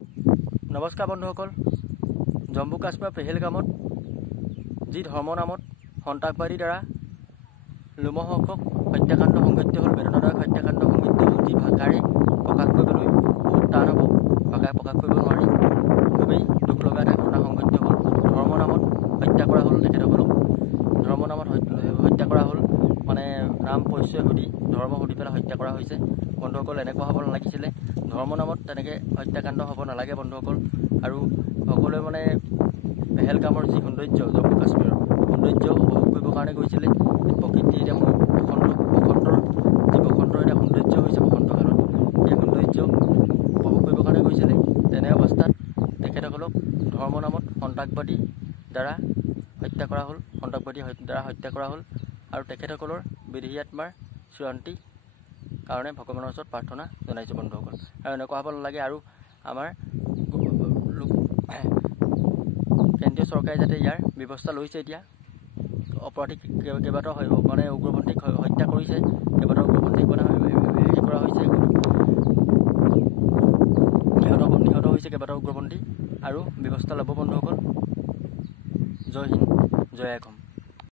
নমস্কাৰ বন্ধুসকল, জম্মু কাশ্মীৰৰ পেহেলগামত যি ধৰ্ম নামত সন্ত্ৰাসবাদীৰ দ্বাৰা লোমহৰ্ষক হত্যাকাণ্ড সংঘটিত হ'ল, বেদনাদায়ক হত্যাকাণ্ড সংঘটিত হ'ল, যি ভাষাৰে প্ৰকাশ কৰিবলৈ বহুত টান হ'ব, ভাষাৰে প্ৰকাশ কৰিব নোৱাৰি। খুবেই দুখ লগা এটা ঘটনা সংঘটিত হ'ল। ধৰ্ম নামত হত্যা কৰা হ'ল তেখেতসকলক, ধৰ্ম নামত হত্যা কৰা হ'ল, মানে নাম পৰিচয় সুধি ধৰ্ম সুধি পেলাই হত্যা কৰা হৈছে। বন্ধুসকল, এনেকুৱা হ'ব নালাগিছিলে। ধৰ্ম নামত তেনেকৈ হত্যাকাণ্ড হ'ব নালাগে বন্ধুসকল। আৰু সকলোৱে মানে পেহেলগামৰ যি সৌন্দৰ্য, জম্মু কাশ্মীৰৰ সৌন্দৰ্য উপভোগ কৰিবৰ কাৰণে গৈছিলে। প্ৰকৃতি এতিয়া বসন্তৰ এতিয়া সৌন্দৰ্য হৈছে বসন্ত কালত, এই সৌন্দৰ্য উপভোগ কৰিবৰ কাৰণে গৈছিলে। তেনে অৱস্থাত তেখেতসকলক ধৰ্ম নামত সন্ত্ৰাসবাদীৰ দ্বাৰা হত্যা কৰা হ'ল, হত্যা কৰা হ'ল। আৰু তেখেতসকলৰ বিদেহী আত্মাৰ চূড়ান্তিৰ কাৰণে ভগৱানৰ ওচৰত প্ৰাৰ্থনা জনাইছোঁ বন্ধুসকল। আৰু এনেকুৱা হ'ব নালাগে। আৰু আমাৰ কেন্দ্ৰীয় চৰকাৰে যাতে ইয়াৰ ব্যৱস্থা লৈছে। এতিয়া অপৰাধীক কেইবাটাও মানে উগ্ৰপন্থীক হত্যা কৰিছে, কেইবাটাও উগ্ৰপন্থীক হেৰি কৰা হৈছে, নিহত হৈছে কেইবাটাও উগ্ৰপন্থী। আৰু ব্যৱস্থা ল'ব বন্ধুসকল। জয় হিন্দ, জয় অসম।